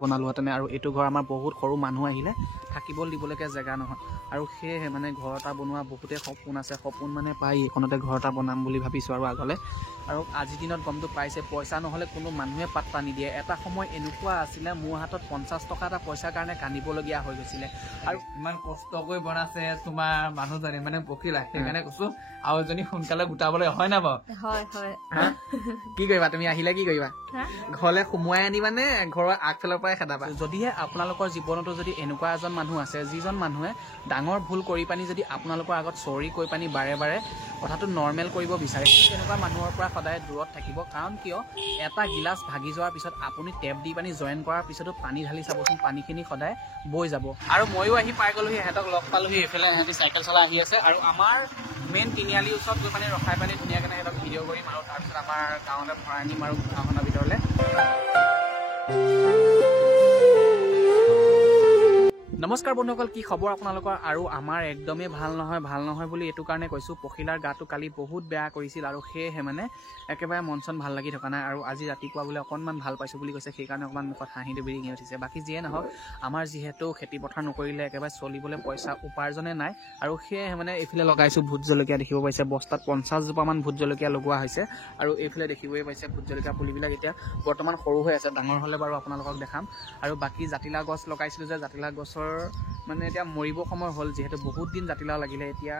বনালোহেঁতেনে আৰু এইটো ঘৰ আমাৰ বহুত সৰু মানুহ আহিলে থাকিবলৈ দিবলৈকে জেগা নহয় আৰু সেয়েহে মানে ঘৰ এটা বনোৱা বহুতে সপোন আছে সপোন মানে পাই এইখনতে ঘৰ এটা বনাম বুলি ভাবিছোঁ আৰু আগলৈ আৰু আজিৰ দিনত গমটো পাইছে পইচা নহ'লে কোনো মানুহে পাত্তা নিদিয়ে এটা সময় এনেকুৱা আছিলে মোৰ হাতত 50 টকা এটা পইচাৰ কাৰণে কান্দিবলগীয়া হৈ গৈছিলে আৰু ইমান কষ্ট কৰি বনাইছে তোমাৰ মানুহজনী মানে পখিলা সেইকাৰণে কৈছো আৰু এজনী সোনকালে গোটাবলৈ হয় না বাৰু হয় হয় কি কৰিবা তুমি আহিলে কি কৰিবা ঘৰলৈ সোমোৱাই আনিবা নে ঘৰৰ আগফালৰ পৰাই খেদাবা যদিহে আপোনালোকৰ জীৱনতো যদি এনেকুৱা এজন মানুহ আছে যিজন মানুহে ডাঙৰ ভুল কৰি পানি যদি আপোনালোকৰ আগত চৰি কৈ পানি বাৰে বাৰে কথাটো নৰ্মেল কৰিব বিচাৰে তেনেকুৱা মানুহৰ পৰা সদায় দূৰত থাকিব কাৰণ কিয় এটা গিলাচ ভাগি যোৱাৰ পিছত আপুনি টেপ দি পানি জইন কৰাৰ পিছতো পানী ঢালি চাবচোন পানীখিনি সদায় বৈ যাব আৰু ময়ো আহি পাই গ'লোহি সিহঁতক লগ পালোহি এইফালে সিহঁতি চাইকেল চলাই আহি আছে আৰু আমাৰ মেইন তিনিআলিৰ ওচৰত গৈ পানি ৰখাই পানি ধুনীয়াকৈ সিহঁতক ভিডিঅ' কৰিম আৰু তাৰপিছত আমাৰ গাঁৱলৈ ভৰাই নিম আৰু গাঁওখনৰ ভিতৰলৈ নমস্কাৰ বন্ধুসকল কি খবৰ আপোনালোকৰ আৰু আমাৰ একদমেই ভাল নহয় বুলি এইটো কাৰণে কৈছোঁ পখিলাৰ গাটো কালি বহুত বেয়া কৰিছিল আৰু সেয়েহে মানে একেবাৰে মন চন ভাল লাগি থকা নাই আৰু আজি ৰাতিপুৱা বোলে অকণমান ভাল পাইছোঁ বুলি কৈছে সেইকাৰণে অকণমান মুখত হাঁহিটো বিৰিঙি উঠিছে বাকী যিয়ে নহওক আমাৰ যিহেতু খেতি পথাৰ নকৰিলে একেবাৰে চলিবলৈ পইচা উপাৰ্জনে নাই আৰু সেয়েহে মানে এইফালে লগাইছোঁ ভোট জলকীয়া দেখিব পাইছে বস্তাত 50 জোপামান ভোট জলকীয়া লগোৱা হৈছে আৰু এইফালে দেখিবই পাইছে ভোট জলকীয়া পুলিবিলাক এতিয়া বৰ্তমান সৰু হৈ আছে ডাঙৰ হ'লে বাৰু আপোনালোকক দেখাম আৰু বাকী জাতিলাও গছ লগাইছিলোঁ যে জাতিলাও গছৰ মানে এতিয়া মৰিব সময় হ'ল যিহেতু বহুত দিন জাতিলাও লাগিলে এতিয়া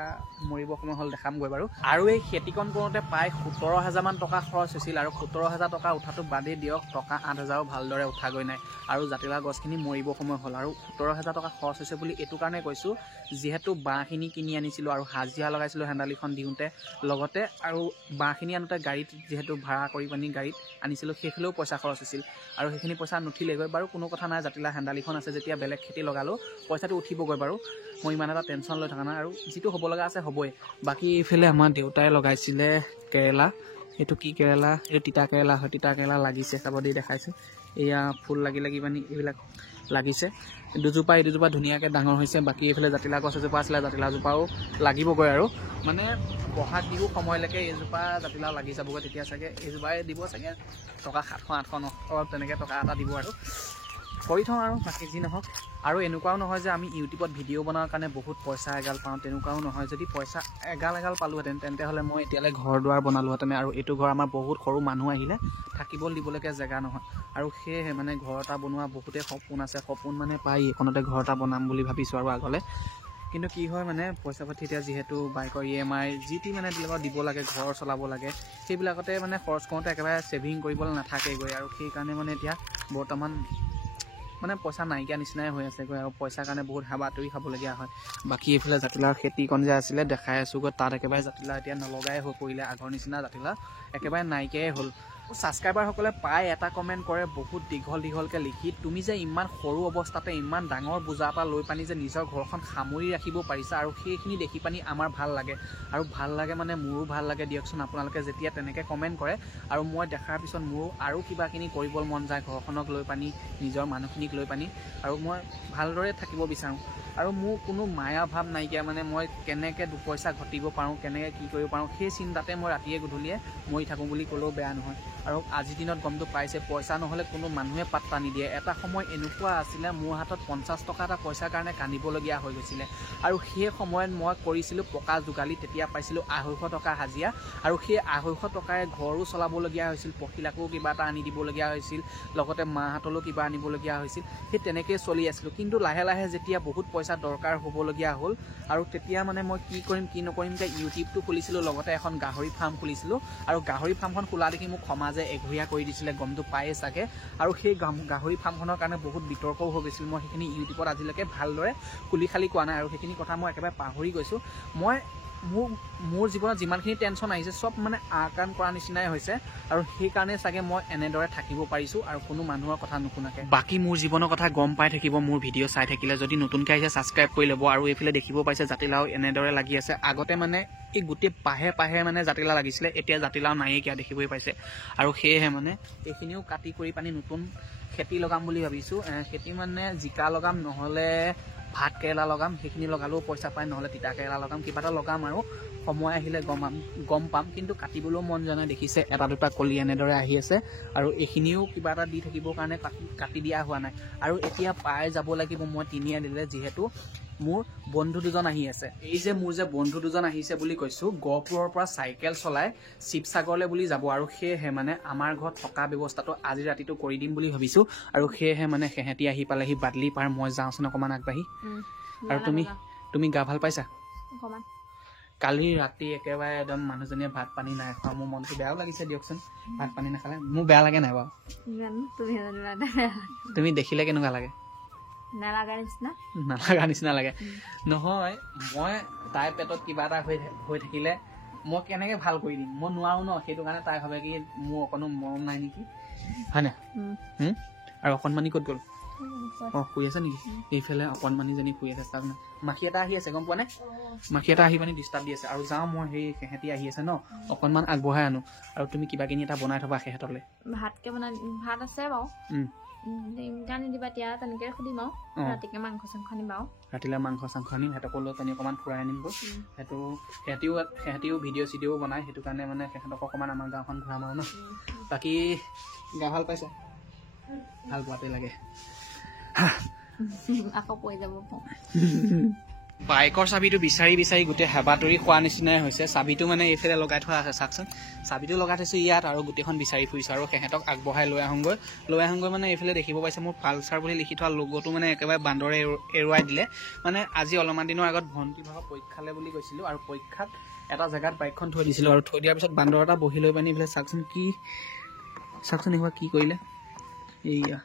মৰিব সময় হ'ল দেখামগৈ বাৰু আৰু এই খেতিকণ কৰোঁতে প্ৰায় 17,000 মান টকা খৰচ হৈছিল আৰু 17,000 টকা উঠাটো বাদেই দিয়ক টকা 8,000 ভালদৰে উঠাগৈ নাই আৰু জাতিলাও গছখিনি মৰিব সময় হ'ল আৰু 17,000 টকা খৰচ হৈছে বুলি এইটো কাৰণে কৈছোঁ যিহেতু বাঁহখিনি কিনি আনিছিলোঁ আৰু হাজিৰা লগাইছিলোঁ হেন্দালিখন দিওঁতে লগতে আৰু বাঁহখিনি আনোতে গাড়ীত যিহেতু ভাড়া কৰি পানি গাড়ীত আনিছিলোঁ সেইফালেও পইচা খৰচ হৈছিল আৰু সেইখিনি পইচা নুঠিলেগৈ বাৰু কোনো কথা নাই জাতিলাও হেন্দালিখন আছে যেতিয়া বেলেগ খেতি লগালোঁ পইচাটো উঠিবগৈ বাৰু মই ইমান এটা টেনশ্যন লৈ থকা নাই আৰু যিটো হ'ব লগা আছে হ'বই বাকী এইফালে আমাৰ দেউতাই লগাইছিলে কেৰেলা এইটো কি কেৰেলা এইটো তিতা কেৰেলা হয় তিতা কেৰেলা লাগিছে চাব দি দেখাইছে এয়া ফুল লাগি পানি এইবিলাক লাগিছে দুজোপা এই দুজোপা ধুনীয়াকৈ ডাঙৰ হৈছে বাকী এইফালে জাতিলাও গছ এজোপা আছিলে জাতিলাওজোপাও লাগিবগৈ আৰু মানে বহাগ বিহু সময়লৈকে এইজোপা জাতিলাও লাগি যাবগৈ তেতিয়া চাগে এইজোপাই দিব চাগে টকা 700 800 900 তেনেকৈ টকা এটা দিব আৰু কৰি থওঁ আৰু বাকী যি নহওক আৰু এনেকুৱাও নহয় যে আমি ইউটিউবত ভিডিঅ' বনোৱাৰ কাৰণে বহুত পইচা এগাল পাওঁ তেনেকুৱাও নহয় যদি পইচা এগাল পালোহেঁতেন তেন্তে হ'লে মই এতিয়ালৈ ঘৰ দুৱাৰ বনালোহেঁতেন আৰু এইটো ঘৰ আমাৰ বহুত সৰু মানুহ আহিলে থাকিবলৈ দিবলৈকে জেগা নহয় আৰু সেয়েহে মানে ঘৰ এটা বনোৱা বহুতে সপোন আছে সপোন মানে পাই এইখনতে ঘৰ এটা বনাম বুলি ভাবিছোঁ আৰু আগলৈ কিন্তু কি হয় মানে পইচা পাতি এতিয়া যিহেতু বাইকৰ EMI যি টি মানে এইবিলাকত দিব লাগে ঘৰ চলাব লাগে সেইবিলাকতে মানে খৰচ কৰোঁতে একেবাৰে ছেভিং কৰিবলৈ নাথাকেগৈ আৰু সেইকাৰণে মানে এতিয়া বৰ্তমান মানে পইচা নাইকিয়া নিচিনাই হৈ আছেগৈ আৰু পইচাৰ কাৰণে বহুত হাবাতৰি খাবলগীয়া হয় বাকী এইফালে জাতিলাও খেতিকণ যে আছিলে দেখাই আছোগৈ তাত একেবাৰে জাতিলাও এতিয়া নলগাই হৈ পৰিলে আগৰ নিচিনা জাতিলাও একেবাৰে নাইকিয়াই হ'ল ছাবস্ক্ৰাইবাৰসকলে প্ৰায় এটা কমেণ্ট কৰে বহুত দীঘলকৈ লিখি তুমি যে ইমান সৰু অৱস্থাতে ইমান ডাঙৰ বোজা এটা লৈ পানি যে নিজৰ ঘৰখন সামৰি ৰাখিব পাৰিছা আৰু সেইখিনি দেখি পানি আমাৰ ভাল লাগে আৰু ভাল লাগে মানে মোৰো ভাল লাগে দিয়কচোন আপোনালোকে যেতিয়া তেনেকৈ কমেণ্ট কৰে আৰু মই দেখাৰ পিছত মোৰো আৰু কিবাখিনি কৰিবলৈ মন যায় ঘৰখনক লৈ পানি নিজৰ মানুহখিনিক লৈ পানি আৰু মই ভালদৰে থাকিব বিচাৰোঁ আৰু মোৰ কোনো মায়া ভাৱ নাইকিয়া মানে মই কেনেকৈ দুপইচা ঘটিব পাৰোঁ কেনেকৈ কি কৰিব পাৰোঁ সেই চিন্তাতে মই ৰাতিয়ে গধূলিয়ে মৰি থাকোঁ বুলি ক'লেও বেয়া নহয় আৰু আজিৰ দিনত গমটো পাইছে পইচা নহ'লে কোনো মানুহে পাত্তা নিদিয়ে এটা সময় এনেকুৱা আছিলে মোৰ হাতত 50 টকা এটা পইচাৰ কাৰণে কান্দিবলগীয়া হৈ গৈছিলে আৰু সেই সময়ত মই কৰিছিলোঁ পকা যোগালী তেতিয়া পাইছিলোঁ 250 টকা হাজিৰা আৰু সেই 250 টকাৰে ঘৰো চলাবলগীয়া হৈছিল পখিলাকো কিবা এটা আনি দিবলগীয়া হৈছিল লগতে মাহঁতলৈও কিবা আনিবলগীয়া হৈছিল সেই তেনেকৈয়ে চলি আছিলোঁ কিন্তু লাহে লাহে যেতিয়া বহুত পইচা দৰকাৰ হ'বলগীয়া হ'ল আৰু তেতিয়া মানে মই কি কৰিম কি নকৰিম যে ইউটিউবটো খুলিছিলোঁ লগতে এখন গাহৰি ফাৰ্ম খুলিছিলোঁ আৰু গাহৰি ফাৰ্মখন খোলা দেখি মোক সমাজে এঘৰীয়া কৰি দিছিলে গমটো পায়ে চাগে আৰু সেই গাহৰি ফাৰ্মখনৰ কাৰণে বহুত বিতৰ্কও হৈ গৈছিল মই সেইখিনি ইউটিউবত আজিলৈকে ভালদৰে খুলি খালি কোৱা নাই আৰু সেইখিনি কথা মই একেবাৰে পাহৰি গৈছোঁ মই মোৰ জীৱনত যিমানখিনি টেনশ্যন আহিছে চব মানে আকান কৰা নিচিনাই হৈছে আৰু সেইকাৰণে চাগে মই এনেদৰে থাকিব পাৰিছোঁ আৰু কোনো মানুহৰ কথা নুশুনাকৈ বাকী মোৰ জীৱনৰ কথা গম পাই থাকিব মোৰ ভিডিঅ' চাই থাকিলে যদি নতুনকৈ আহিছে ছাবস্ক্ৰাইব কৰি ল'ব আৰু এইফালে দেখিব পাইছে জাতিলাও এনেদৰে লাগি আছে আগতে মানে এই গোটেই পাহে মানে জাতিলাও লাগিছিলে এতিয়া জাতিলাও নাইকিয়া দেখিবই পাইছে আৰু সেয়েহে মানে এইখিনিও কাটি কৰি পানি নতুন খেতি লগাম বুলি ভাবিছোঁ খেতি মানে জিকা লগাম নহ'লে ভাত কেৰেলা লগাম, সেইখিনি লগালেও পইচা পায়, নহ'লে তিতা কেৰেলা লগাম, কিবা এটা লগাম আৰু সময় আহিলে গম পাম। কিন্তু কাটিবলৈও মন যোৱা নাই, দেখিছে এটা দুটা কলি এনেদৰে আহি আছে আৰু এইখিনিও কিবা এটা দি থাকিবৰ কাৰণে কাটি দিয়া হোৱা নাই। আৰু এতিয়া পাই যাব লাগিব মই তিনিআলিলৈ, যিহেতু মোৰ বন্ধু দুজন আহি আছে। এই যে মোৰ যে বন্ধু দুজন আহিছে বুলি কৈছোঁ, গহপুৰৰ পৰা চাইকেল চলাই শিৱসাগৰলৈ বুলি যাব, আৰু সেয়েহে মানে আমাৰ ঘৰত থকা ব্যৱস্থাটো আজি ৰাতিটো কৰি দিম বুলি ভাবিছোঁ। আৰু সেয়েহে মানে সেহেঁতি আহি পালেহি বাদলি পাৰ, মই যাওঁচোন অকণমান আগবাঢ়ি। আৰু তুমি গা ভাল পাইছা? কালি ৰাতি একেবাৰে একদম মানুহজনীয়ে ভাত পানী নাই খোৱা, মোৰ মনটো বেয়াও লাগিছে দিয়কচোন, ভাত পানী নাখালে। মোৰ বেয়া লাগে নাই বাৰু? তুমি দেখিলে কেনেকুৱা লাগে? নালাগা নিচিনা লাগে। নহয়, মই তাইৰ পেটত কিবা এটা হৈ থাকিলে মই কেনেকে ভাল কৰি দিম, মই নোৱাৰো ন। সেইটো কাৰণে তাই ভাবে কি মোৰ অকণো মৰম নাই নেকি, হয় নাই? আৰু অকণমানি ক'ত গ'ল? শুই আছে নেকি? এইফালে অকণমানিজনী শুই আছে, চাওক না। মাখি এটা আহি আছে, গম পোৱা নে? মাখি এটা আহি পানি ডিষ্টাৰ্ব দি আছে। আৰু যাওঁ মই, সেই সেহেঁতি আহি আছে ন, অকণমান আগবঢ়াই আনো। আৰু তুমি কিবা কিনি এটা বনাই থবা সেহেঁতলে। ভাত আছে বাৰু, নিদিবা এতিয়া, তেনেকে সুধিম আৰু ৰাতিকে মাংস চাংস আনিম বাৰু। ৰাতিলৈ মাংস চাংস আনিম, সিহঁতকো লৈ পানি অকণমান ফুৰাই আনিমগৈ। সেহেঁতিও ভিডিঅ' চিডিঅ'ও বনায়, সেইটো কাৰণে মানে সিহঁতক অকণমান আমাৰ গাঁওখন ঘূৰাম আৰু ন। বাকী গা ভাল পাইছা? ভাল পোৱাতে লাগে। আকৌ পৰি যাব। বাইকৰ চাবিটো বিচাৰি বিচাৰি গোটেই হেবাতৰি খোৱা নিচিনাই হৈছে। চাবিটো মানে এইফালে লগাই থোৱা আছে, চাওকচোন। চাবিটো লগাই থৈছোঁ ইয়াত, আৰু গোটেইখন বিচাৰি ফুৰিছোঁ। আৰু সিহঁতক আগবঢ়াই লৈ আহোঁগৈ মানে এইফালে দেখিব পাইছে মোৰ পালচাৰ বুলি লিখি থোৱা লগোটো মানে একেবাৰে বান্দৰে এৰুৱাই দিলে। মানে আজি অলপমান দিনৰ আগত ভণ্টি ভাগৰ পৰীক্ষালে বুলি গৈছিলোঁ, আৰু পৰীক্ষাত এটা জেগাত বাইকখন থৈ দিছিলোঁ, আৰু থৈ দিয়াৰ পিছত বান্দৰ এটা বহি লৈ পানি এইফালে চাওকচোন এনেকুৱা কি কৰিলে, এয়া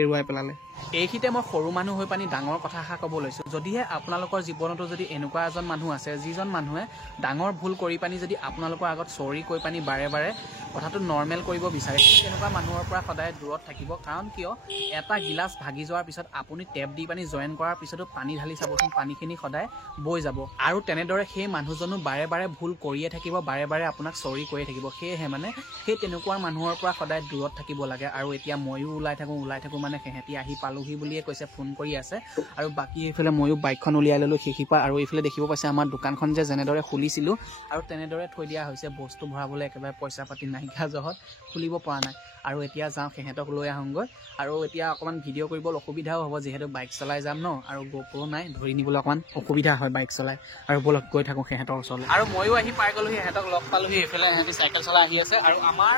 এৰুৱাই পেলালে। এইখিতে মই সৰু মানুহ হৈ পানি ডাঙৰ কথা এষাৰ ক'ব লৈছোঁ। যদিহে আপোনালোকৰ জীৱনতো যদি এনেকুৱা এজন মানুহ আছে, যিজন মানুহে ডাঙৰ ভুল কৰি পানি যদি আপোনালোকৰ আগত চৰি কৈ পানি বাৰে বাৰে কথাটো নৰ্মেল কৰিব বিচাৰে, তেনেকুৱা মানুহৰ পৰা সদায় দূৰত থাকিব। কাৰণ কিয়, এটা গিলাচ ভাগি যোৱাৰ পিছত আপুনি টেপ দি পানি জইন কৰাৰ পিছতো পানী ঢালি চাবচোন, পানীখিনি সদায় বৈ যাব। আৰু তেনেদৰে সেই মানুহজনো বাৰে বাৰে ভুল কৰিয়ে থাকিব, বাৰে বাৰে আপোনাক চৰি কৈয়ে থাকিব। সেয়েহে মানে সেই তেনেকুৱা মানুহৰ পৰা সদায় দূৰত থাকিব লাগে। আৰু এতিয়া ময়ো ওলাই থাকোঁ মানে সেহেঁতি আহি পালোহি বুলিয়ে কৈছে, ফোন কৰি আছে। আৰু বাকী এইফালে ময়ো বাইকখন উলিয়াই ল'লোঁ সেইখিপা। আৰু এইফালে দেখিব পাইছে আমাৰ দোকানখন যে যেনেদৰে খুলিছিলোঁ আৰু তেনেদৰে থৈ দিয়া হৈছে, বস্তু ভৰাবলৈ একেবাৰে পইচা পাতি নাইকিয়া জহত খুলিব পৰা নাই। আৰু এতিয়া যাওঁ সিহঁতক লৈ আহোঁগৈ। আৰু এতিয়া অকণমান ভিডিঅ' কৰিবলৈ অসুবিধাও হ'ব, যিহেতু বাইক চলাই যাম ন, আৰু GoPro নাই, ধৰি নিবলৈ অকণমান অসুবিধা হয় বাইক চলাই। আৰু বলক গৈ থাকোঁ সিহঁতৰ ওচৰলৈ। আৰু ময়ো আহি পাই গ'লোহি, সিহঁতক লগ পালোহি। এইফালে সিহঁতি চাইকেল চলাই আহি আছে, আৰু আমাৰ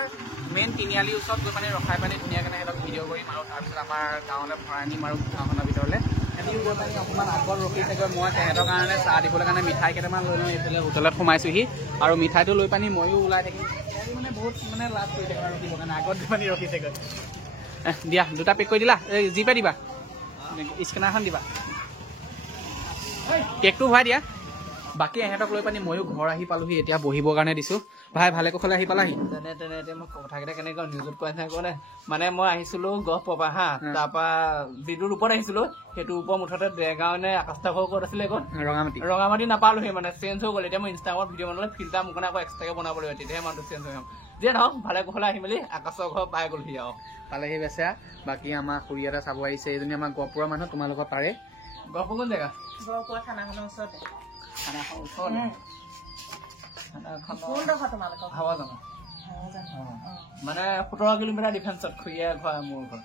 মেইন তিনিআলিৰ ওচৰত গৈ পানি ৰখাই পানি ধুনীয়াকৈ সিহঁতক ভিডিঅ' কৰিম, আৰু তাৰপিছত আমাৰ গাঁৱলৈ ভৰাই নিম আৰু গাঁওখনৰ ভিতৰলৈ। সিহঁতিও গৈ পানি অকণমান আগত ৰখি থাকে। মই সিহঁতৰ কাৰণে চাহ দিবলৈ কাৰণে মিঠাই কেইটামান লৈ লওঁ। এইফালে হোটেলত সোমাইছোঁহি, আৰু মিঠাইটো লৈ পানি ময়ো ওলাই থাকিম। মানে বহুত লাজ কৰি থাকে আৰু ৰখিবৰ কাৰণে, আগত গৈ পানি ৰখি থাকে। দিয়া, দুটা পেক কৰি দিলা, জিপে দিবা, স্কেনাৰখন দিবা, কেকটো ভৰাই দিয়া। বাকী ইহঁতক লৈ পানি ময়ো ঘৰ আহি পালোহি, এতিয়া বহিবৰ কাৰণে দিছোঁ। ভাই ভালে কুশলে আহি পালাহি? তেনে এতিয়া মই কথাকেইটা কেনেকৈ নিউজত কোৱা নিচিনা কোৱা নাই। মানে মই আহিছিলোঁ গহপুৰৰ পৰা হা, তাৰপৰা যিটো ৰূপত আহিছিলোঁ সেইটো ৰূপৰ মুঠতে দেৰগাঁও নে আকাশটা ঘৰ ক'ত আছিলে, ক'ত ৰঙামাটি নাপালোহি, মানে চেঞ্জ হৈ গ'ল। এতিয়া মই ইনষ্টাগ্ৰামত ভিডিঅ' বনালে ফিল্টাৰ মোৰ কাৰণে আকৌ এক্সট্ৰাকৈ বনাব লাগিব, তেতিয়াহে মানুহটো চেঞ্জ হৈ যাম। যিয়ে নহওক ভালে কুশলে আহি মেলি আকাশৰ ঘৰ পাই গ'লহি আৰু পালেহি বেচেৰা। বাকী আমাৰ খুৰী এটা চাব আহিছে, এইজনী আমাৰ গহপুৰৰ মানুহ। তোমালোকৰ তাৰে গহপুৰ কোন জেগা? গহপুৰ থানাখনৰ ওচৰতে। থানাখন ওচৰতে? মানে 17 কিলোমিটাৰ ডিফেন্সত খুৰীয়া ঘৰ মোৰ ঘৰ।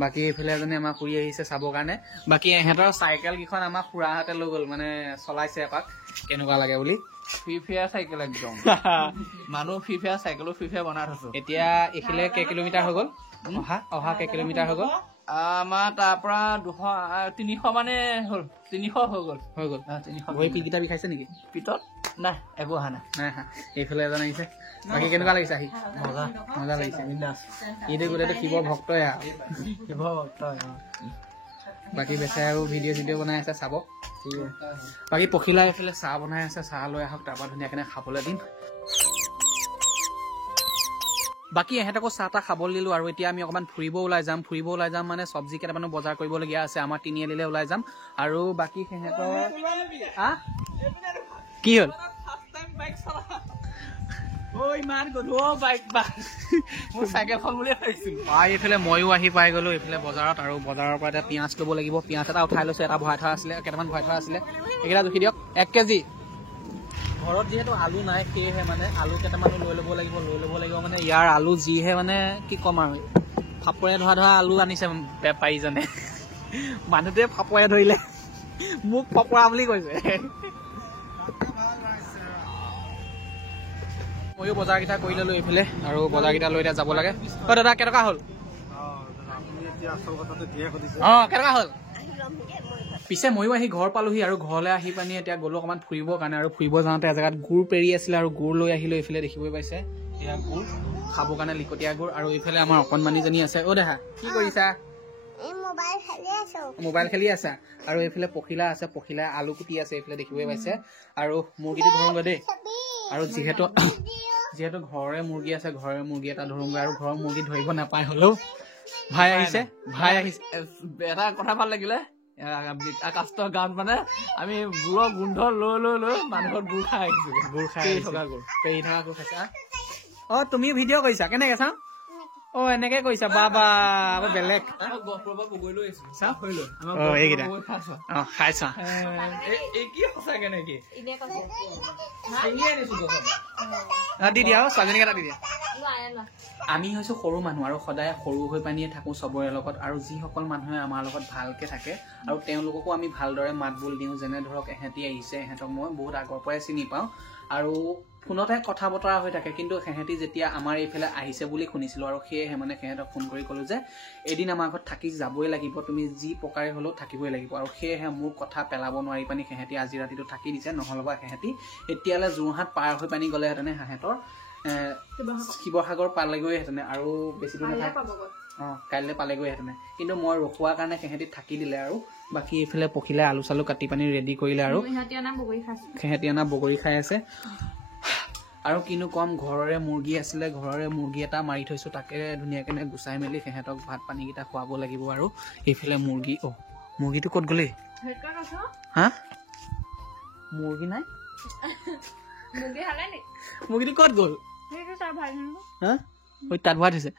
বাকী এইফালে এজনী আমাৰ খুৰী আহিছে চাবৰ কাৰণে। বাকী ইহঁতৰ চাইকেল কেইখন আমাৰ খুৰাহঁতে লৈ গ'ল, মানে চলাইছে এপাক, কেনেকুৱা লাগে বুলি। ফ্ৰী ফায়াৰ চাইকেল একদম মানুহ ফ্ৰী ফায়াৰ, চাইকেলো ফ্ৰী ফায়াৰ বনাই থৈছো। এতিয়া এইফালে কেই কিলোমিটাৰ হৈ গ'ল? অহা কেই কিলোমিটাৰ হৈ গ'ল? আমাৰ তাৰ পৰা 300 মানে হ'ল, 300 হৈ গ'ল। 300। ভৰি পিঠকেইটা বিষাইছে নেকি? পিঠত নাই, একো অহা নাই। এইফালে এজন আহিছে। বাকী কেনেকুৱা লাগিছে আহি? মজা লাগিছে। এইটো গোটেইটো শিৱ ভক্তই আৰু। শিৱ ভক্তই। বাকী বেচাৰাও ভিডিঅ' চিডিঅ' বনাই আছে, চাব। বাকী পখিলা এইফালে চাহ বনাই আছে, চাহ লৈ আহক, তাৰপৰা ধুনীয়াকৈ খাবলৈ দিম। বাকী ইহঁতকো চাহ তাহ খাবলৈ দিলোঁ। আৰু এতিয়া আমি অকণমান ফুৰিব ওলাই যাম মানে চব্জি কেইটামানো বজাৰ কৰিবলগীয়া আছে, আমাৰ তিনিআলিলৈ ওলাই যাম। আৰু বাকী সিহঁতৰ কি হ'ল? ইমান গলো বাইক মোৰ চাইকেলখন বুলি ভাবিছিলো এইফালে ময়ো আহি পাই গলো এইফালে বজাৰত আৰু বজাৰৰ পৰা এতিয়া পিঁয়াজ ল'ব লাগিব পিঁয়াজ এটা উঠাই লৈছো এটা ভৰাই থোৱা আছিলে কেইটামান ভৰাই থোৱা আছিলে এইকেইটা জুখি দিয়ক 1 কেজি ঘৰত যিহেতু আলু নাই সেয়েহে মানে আলু কেইটামানো লৈ ল'ব লাগিব মানে ইয়াৰ আলু যিহে মানে কি ক'ম আৰু ফাপৰে ধৰা আলু আনিছে বেপাৰীজনে মানুহটোৱে ফাপৰে ধৰিলে মোক ফপৰা বুলি কৈছে ময়ো বজাৰকেইটা কৰি ললো এইফালে আৰু বজাৰকেইটা লৈ এতিয়া যাব লাগে দাদা কেইটকা হ'ল কেইটকা হ'ল পিছে ময়ো আহি ঘৰ পালোহি আৰু ঘৰলৈ আহি পানি এতিয়া গ'লো অকণমান ফুৰিবৰ কাৰণে আৰু ফুৰিব যাওঁতে এজেগাত গুড় পেৰি আছিলে আৰু গুড় লৈ আহিলো এইফালে দেখিবই পাইছে এয়া গুড় খাবৰ কাৰণে লিকটীয়া গুড় আৰু এইফালে আমাৰ অকণমানিজনী আছে দেহা কি কৰিছা মোবাইল খেলি আছা আৰু এইফালে পখিলা আছে পখিলা আলু কুটি আছে এইফালে দেখিবই পাইছে আৰু মুৰ্গীটো ধৰোগৈ দেই আৰু যিহেতু ঘৰৰে মুৰ্গী আছে ঘৰৰে মুৰ্গী এটা ধৰোগৈ আৰু ঘৰৰ মুৰ্গী ধৰিব নাপায় হ'লেও ভাই আহিছে এটা কথা ভাল লাগিলে আকাশৰ গাঁৱত মানে আমি গুড়ৰ গোন্ধ লৈ লৈ লৈ মানুহৰ গুড় খাই আহিছো গুড় খাই থকা গুড় পেৰি থকা গুড় খাইছা তুমি ভিডিঅ' কৰিছা কেনেকে চাওঁ এনেকে কৰিছা বাবা বেলেগ খাইছা দি দিয়া ছোৱালীজনীক এটা দি দিয়া আমি হৈছো সৰু মানুহ আৰু সদায় সৰু হৈ পানিয়ে থাকো চবৰে লগত আৰু যিসকল মানুহে আমাৰ লগত ভালকে থাকে আৰু তেওঁলোককো আমি ভালদৰে মাত বোল দিওঁ যেনে ধৰক এহেঁতি আহিছে এহেঁতক মই বহুত আগৰ পৰাই চিনি পাওঁ আৰু ফোনতে কথা বতৰা হৈ থাকে কিন্তু সেহেঁতি যেতিয়া আমাৰ এইফালে আহিছে বুলি শুনিছিলো আৰু সেয়েহে মানে সেহেঁতক ফোন কৰি ক'লো যে এদিন আমাৰ ঘৰত থাকি যাবই লাগিব তুমি যি প্ৰকাৰে হ'লেও থাকিবই লাগিব আৰু সেয়েহে মোৰ কথা পেলাব নোৱাৰি পানি সেহেঁতি আজি ৰাতিটো থাকি দিছে নহ'লেবা সেহেঁতি এতিয়ালৈ যোৰহাট পাৰ হৈ পানি গ'লেহেঁতেনে সেহেঁতৰ শিৱসাগৰ পালেগৈহেঁতেনে আৰু বেছি দূৰ নাথাকে কাইলৈ পালেগৈহেঁতেনে কিন্তু মই ৰখোৱাৰ কাৰণে সেহেঁতি থাকি দিলে আৰু বাকী এইফালে পখিলে আলু চালু কাটি পানি ৰেডি কৰিলে আৰু সেহেঁতি অনা বগৰী খাই আছে আৰু কিনো কম ঘৰৰে মুৰ্গী আছিলে ঘৰৰে মুৰ্গী এটা মাৰি থৈছো তাকে ধুনীয়াকৈ গুচাই মেলি সেহেঁতক ভাত পানীকেইটা খুৱাব লাগিব আৰু এইফালে মুৰ্গী মুৰ্গীটো ক'ত গ'লেই হা মুৰ্গী নাই মুৰ্গীটো ক'ত গ'ল তাত ভৰাই থৈছে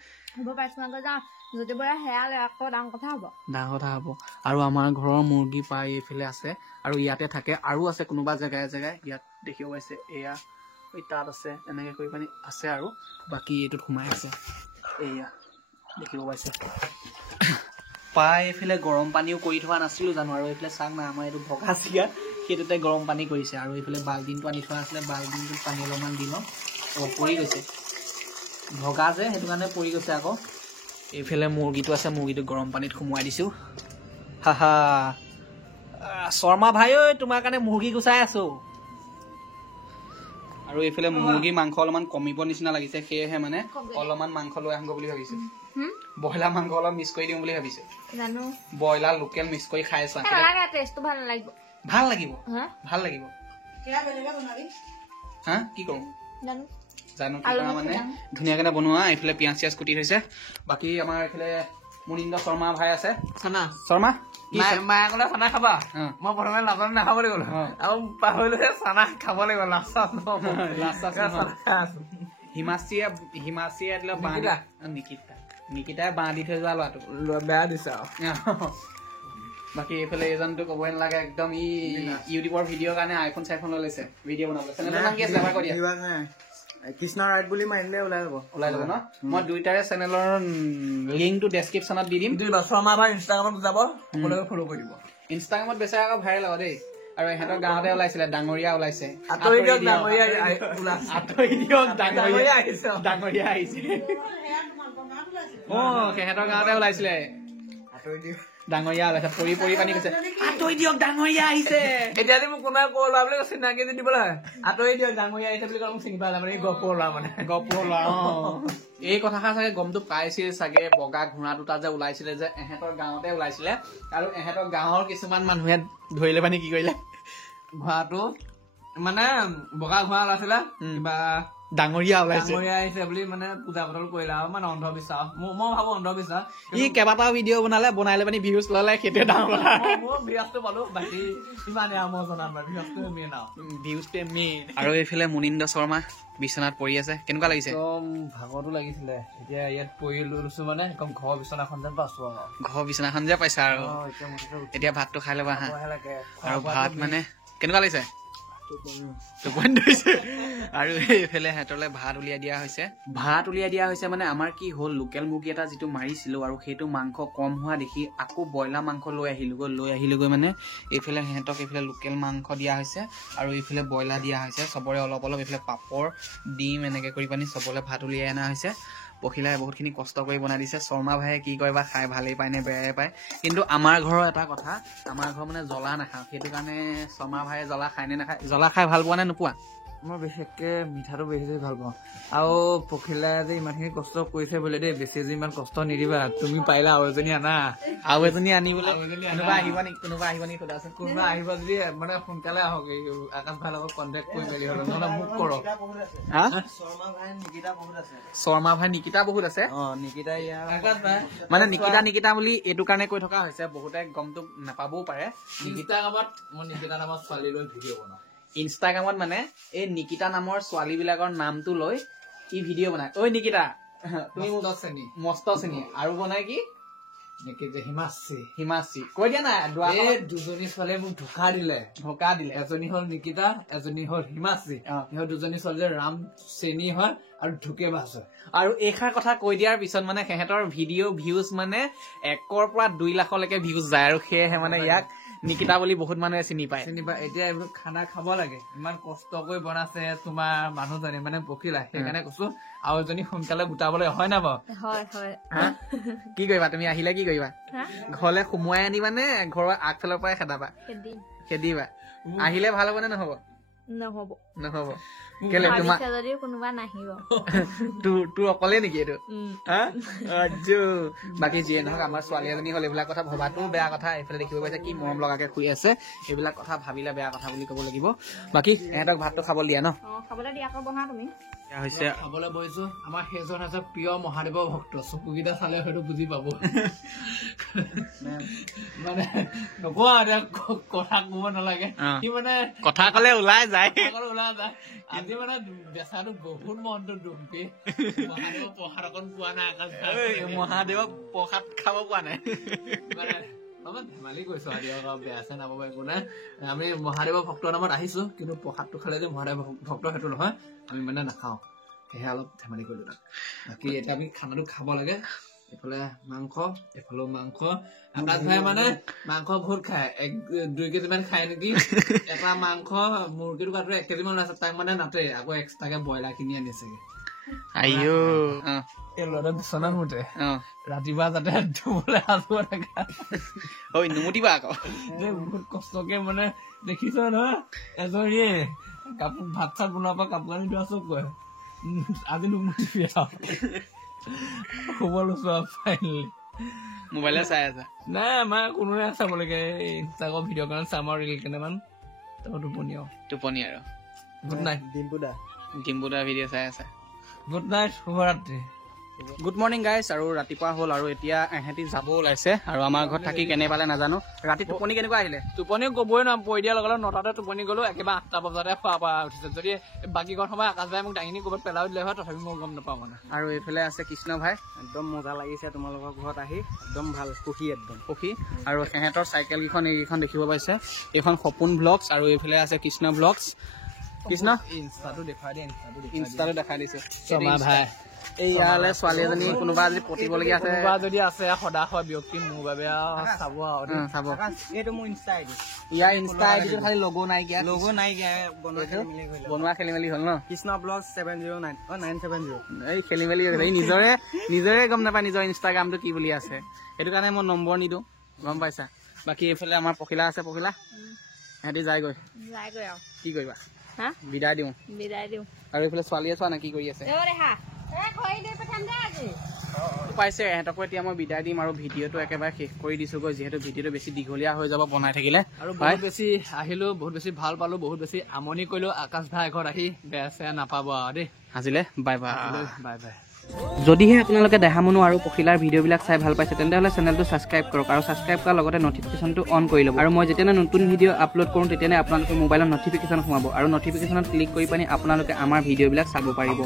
ডাঙৰ কথা হ'ব আৰু আমাৰ ঘৰৰ মুৰ্গী প্ৰায় এইফালে আছে আৰু ইয়াতে থাকে আৰু আছে কোনোবা জেগাই জেগাই ইয়াত দেখিব পাইছে এয়া তাত আছে এনেকে কৰি পানি আছে আৰু বাকী এইটোত সোমাই আছে এয়া দেখিব পাইছে প্ৰায় এইফালে গৰম পানীও কৰি থোৱা নাছিলো জানো আৰু এইফালে চাওক না আমাৰ এইটো ভগা চিগা সেইটোতে গৰম পানী কৰিছে আৰু এইফালে বাল্টিনটো আনি থোৱা আছিলে বাল্টিনটোত পানী অলপমান দি লওঁ পৰি গৈছে ভগা যে সেইটো কাৰণে পৰি গৈছে আকৌ এইফালে মুৰ্গীটো আছে মুৰ্গীটো গৰম পানীত সোমোৱাই দিছো হাহা শৰ্মা ভাই ঐ তোমাৰ কাৰণে মুৰ্গী গুচাই আছো আৰু এইফালে মুৰ্গী মাংস অলপমান কমিব নিচিনা লাগিছে সেয়েহে মানে অলপমান মাংস লৈ আহোঁ বুলি ভাবিছো ব্ৰইলাৰ মাংস অলপ মিক্স কৰি দিওঁ বুলি ভাবিছো ব্ৰইলাৰ লোকেল মিক্স কৰি খাই চোৱা ভাল লাগিব হা কি কৰো জানো মানে ধুনীয়াকে বনোৱা এইফালে পিঁয়াজ চিয়াজ কুটি থৈছে বাকী আমাৰ এইফালে মুনিন্দ শৰ্মা ভাই আছে শৰ্মা মায়ে ক'লে চানা খাবা মই প্ৰথমে লাচত নাখাবলৈ গ'লো আৰু পাহৰিলো চানা খাব লাগিব লাচত হিমাশ্ৰীয়ে দিলে নিকিতাই বাঁহ দি থৈ যোৱা ল'ৰাটো বেয়া দিছে আৰু বাকী এইফালে এজনটো ক'বই নালাগে একদম ই ইউটিউবৰ ভিডিঅ'ৰ কাৰণে আইফোন চাইফোন লৈ লৈছে ভিডিঅ' বনাবলৈ চেনেলৰ নাম কি আছিলে এবাৰ কৈ দিয়া কৃষ্ণ ৰাইট বুলি মাৰিলে ওলাই যাব ন মই দুইটাৰে চেনেলৰ লিংকটো ডেছক্ৰিপশ্যনত দি দিম শৰ্মা ভাই ইনষ্টাগ্ৰামত যাব সকলোকে ফ'ল' কৰি দিব ইনষ্টাগ্ৰামত বেচাৰ আকৌ ভাইৰেল হ'ব দেই আৰু ইহঁতৰ গাঁৱতে ওলাইছিলে ডাঙৰীয়া ওলাইছে ডাঙৰীয়া আহিছে সিহঁতৰ গাঁৱতে ওলাইছিলে ডাঙৰীয়া ওলাইছে পৰি পৰি পানী কৈছে আঁতৰি দিয়ক ডাঙৰীয়া আহিছে এতিয়া যে মোক কোনোবাই কৈ লোৱা বুলি চিনাকি যে দিবলৈ আঁতৰি দিয়ক ডাঙৰীয়া আহিছে বুলি মোক চিনি পালে মানে গপৰ লোৱা মানে এই কথাষাৰ চাগে গমটো পাইছিল চাগে বগা ঘোঁৰা দুটা যে ওলাইছিলে যে এহেঁতৰ গাঁৱতে ওলাইছিলে আৰু এহেঁতৰ গাঁৱৰ কিছুমান মানুহে ধৰিলে মানে কি কৰিলে ঘোঁৰাটো মানে বগা ঘোঁৰা ওলাইছিলে কিবা ডাঙৰীয়া ওলাইছে ডাঙৰীয়া আহিছে বুলি মানে পূজা পাতল কৰিলে আৰু মানে অন্ধবিশ্বাস মই ভাবো অন্ধবিশ্বাস ই কেইবাটাও ভিডিঅ' বনালে মানে ভিউজ ললে সেইটোৱে ডাঙৰ কথা মই ভিউজটো পালো বাকী ইমানে মই জনাত ভিউজটো মেইন ভিউজটোৱে মেইন আৰু এইফালে মুনিন্দ শৰ্মা বিচনাত পৰি আছে কেনেকুৱা লাগিছে একদম ভাগৰটো লাগিছিলে এতিয়া ইয়াত পৰি লৈছো মানে একদম ঘৰৰ বিচনাখন যেন পাইছো ঘৰৰ বিচনাখন যে পাইছা আৰু এতিয়া ভাতটো খাই ল'বা হা আৰু ভাত মানে কেনেকুৱা লাগিছে টোপনি ধৰিছে আৰু এইফালে সিহঁতলৈ ভাত উলিয়াই দিয়া হৈছে মানে আমাৰ কি হ'ল লোকেল মুৰ্গী এটা যিটো মাৰিছিলো আৰু সেইটো মাংস কম হোৱা দেখি আকৌ ব্ৰইলাৰ মাংস লৈ আহিলোগৈ মানে এইফালে সিহঁতক এইফালে লোকেল মাংস দিয়া হৈছে আৰু এইফালে ব্ৰইলাৰ দিয়া হৈছে চবৰে অলপ এইফালে পাপৰ ডিম এনেকে কৰি পানি চবলে ভাত উলিয়াই অনা হৈছে পখিলাই বহুতখিনি কষ্ট কৰি বনাই দিছে শৰ্মা ভাইয়ে কি কয় বা খাই ভালেই পায় নে বেয়াই পায় কিন্তু আমাৰ ঘৰৰ এটা কথা আমাৰ ঘৰ মানে জ্বলা নাখাওঁ সেইটো কাৰণে শৰ্মা ভাইয়ে জ্বলা খায় নে নাখায় জ্বলা খাই ভাল পোৱা নে নোপোৱা মই বিশেষকে মিঠাটো বেছি ভাল পাওঁ আৰু পখিলাই যে ইমানখিনি কষ্ট কৰিছে বোলে দেই বেছি যে ইমান কষ্ট নিদিবা তুমি পাৰিলা আৰু এজনী আনিবলৈ কোনোবা আহিব নেকি সোধাচোন কোনোবা আহিব যদি মানে সোনকালে আহক আকাশ ভাইৰ লগত কণ্টেক্ট কৰি মেলি হলে নহলে মোক কৰক শৰ্মা ভাই নিকিতা বহুত আছে মানে নিকিতা বুলি এইটো কাৰণে কৈ থকা হৈছে বহুতে গমটো নাপাবও পাৰে ইনষ্টাগ্ৰামত মই নিকিতা নামৰ ছোৱালী লৈ ভিডিঅ' বনাওঁ ইনষ্টাগ্ৰামত মানে এই নিকিতা নামৰ ছোৱালী বিলাকৰ নামটো লৈ ই ভিডিঅ' বনাই ঐ নিকিতা তুমি মস্ত শ্ৰেণী আৰু বনাই কি হিমাশ্ৰী কৈ দিয়া নাই দুজনী ছোৱালীয়ে মোক ধোকা দিলে এজনী হল নিকিতা এজনী হল হিমাশ্ৰী সিহঁত দুজনী ছোৱালী যে ৰাম শ্ৰেণী হয় আৰু ঢুকে বাছ হয় আৰু এইষাৰ কথা কৈ দিয়াৰ পিছত মানে সিহঁতৰ ভিডিঅ' ভিউজ মানে 1 পৰা 2 লাখলৈকে ভিউজ যায় আৰু সেয়েহে মানে ইয়াক নিকিতা বুলি বহুত মানুহে চিনি পায় এতিয়া এইবোৰ খানা খাব লাগে ইমান কষ্ট কৰি বনাইছে তোমাৰ মানুহজনী মানে পখিলা সেইকাৰণে কৈছো আৰু এজনী সোনকালে গোটাবলৈ হয় না বাৰু কি কৰিবা তুমি আহিলে কি কৰিবা ঘৰলে সোমোৱাই আনিবা নে ঘৰৰ আগফালৰ পৰাই খেদিবা আহিলে ভাল হব নে নহব কেলে তোমাৰ তোৰ অকলে নেকি এইটো বাকী যিয়ে নহওক আমাৰ ছোৱালী এজনী হল এইবিলাক কথা ভবাটো বেয়া কথা এইফালে দেখিব পাইছে কি মৰম লগাকে শুই আছে এইবিলাক কথা ভাবিলে বেয়া কথা বুলি কব লাগিব বাকী ইহঁতক ভাতটো খাবলৈ দিয়া ন খাবলৈ বহিছো আমাৰ সেইজন আছে প্ৰিয় মহাদেৱৰ ভক্ত চকুকেইটা চালে হয়তো বুজি পাব মানে নকোৱা কথা কব নালাগে সি মানে কথা কলে ওলাই যায় আজি মানে বেচাটো বহুত মনটো দুখ দি মহাদেৱৰ প্ৰসাদ অকণ পোৱা নাই মহাদেৱক প্ৰসাদ খাব পোৱা নাই মানে ধেমালি কৰিছো বেয়া চেয়া নাপাব একো নাই আমি মহাদেৱৰ ভক্তৰ নামত আহিছো কিন্তু প্ৰসাদটো খালে যে মহাদেৱ ভক্ত সেইটো নহয় আমি মানে নাখাওঁ সেয়া অলপ ধেমালি কৰিলো বাকী এতিয়া আমি খানাটো খাব লাগে এইফালে মাংস এফালেও মাংস আকাশ ভাই মানে মাংস বহুত খায় 2 কেজি মান খায় নেকি এটা মাংস মুৰ্গীটো কাটো 1 কেজি মান আছে তাক মানে নাতে আকৌ এক্সট্ৰাকে ব্ৰইলাৰ কিনি আনিছেগে এই ল'ৰা বিচনাত মুঠে ৰাতিপুৱা যাতে ধুবলৈ সাজু থাকে নুমুতিবা আকৌ বহুত কষ্টকে মানে দেখিছ নহয় এজনীয়ে কাপোৰ ভাত চাত বনোৱাৰ পৰা কাপোৰ কানি ধোৱা চব কয় আজি নুমুতিবি শুব লৈছো ফাইনেলি মোবাইলে চাই আছা নাই আমাৰ কোনোৱে চাব লাগে ইনষ্টাগ্ৰাম ভিডিঅ' কাৰণে চাম আৰু ৰিল কেইটামান টোপনি আৰু গুড নাইট ডিম্পুদা ভিডিঅ' চাই আছা গুড নাইট শুভৰাত্ৰি গুড মৰ্ণিং গাইজ আৰু ৰাতিপুৱা হ'ল আৰু এতিয়া এহেঁতি যাব ওলাইছে আৰু আমাৰ ঘৰত থাকি কেনে পালে নাজানো ৰাতি টোপনি কেনেকুৱা আহিলে টোপনি ক'বই নোৱাৰো পৰি দিয়াৰ লগে লগে 9টাতে টোপনি গলো একেবাৰে 8টা বজাতে খোৱা পৰা উঠিছে যদি বাকী ঘৰ সময় আকাশ ভাই মোক দাঙিনি ক'ৰবাত পেলাই দিলে হয় তথাপি মই গম নাপাওঁ মানে আৰু এইফালে আছে কৃষ্ণ ভাই একদম মজা লাগিছে তোমালোকৰ ঘৰত আহি একদম ভাল সুখী আৰু সিহঁতৰ চাইকেল কেইখন এইকেইখন দেখিব পাইছে এইখন সপোন ব্লগছ আৰু এইফালে আছে কৃষ্ণ ব্লগছ কৃষ্ণ ইনষ্টাটো দেখাই দিয়ে ইনষ্টাটো দেখাই দিছে শৰ্মা ভাই এই ইয়ালে ছোৱালী এজনী কোনোবা যদি পতিবলগীয়া আছে কোনোবা যদি আছে সদাশয় ব্যক্তি মোৰ বাবে চাব চাব এইটো মোৰ ইনষ্টা আইডি ইয়াৰ ইনষ্টা আইডিটো খালি লগো নাইকিয়া বনোৱা খেলি মেলি হ'ল ন কৃষ্ণ ব্লগ 709 970 এই খেলি মেলি এই নিজৰে গম নাপায় নিজৰ ইনষ্টাগ্ৰামটো কি বুলি আছে সেইটো কাৰণে মই নম্বৰ নিদিওঁ গম পাইছা বাকী এইফালে আমাৰ পখিলা আছে পখিলা সিহঁতি যায়গৈ আৰু কি কৰিবা বিদায় দিওঁ আৰু এইফালে ছোৱালীয়ে চোৱা নে কি কৰি আছে পাইছে এহেঁতকো এতিয়া মই বিদায় দিম আৰু ভিডিঅ'টো একেবাৰে শেষ কৰি দিছোগৈ যিহেতু ভিডিঅ'টো বেছি দীঘলীয়া হৈ যাব বনাই থাকিলে আৰু বহুত বেছি আহিলো বহুত বেছি ভাল পালো বহুত বেছি আমনি কৰিলো আকাশ ভাই ঘৰত আহি বেয়া চেয়া নাপাব আৰু দেই আজিলে বাই বাই বাই বাই যদিহে আপোনালোকে দেহামনু আৰু পখিলাৰ ভিডিঅ'বিলাক চাই ভাল পাইছে তেন্তে চেনেলটো ছাবস্ক্ৰাইব কৰক আৰু ছাবস্ক্ৰাইব কৰাৰ লগতে নটিফিকেশ্যনটো অন কৰি ল'ব আৰু মই যেতিয়া নতুন ভিডিঅ' আপলোড কৰোঁ তেতিয়া আপোনালোকে মোবাইলত নটিফিকেশ্যন সোমাব আৰু নটিফিকেশ্যনত ক্লিক কৰি পানি আপোনালোকে আমাৰ ভিডিঅ'বিলাক চাব পাৰিব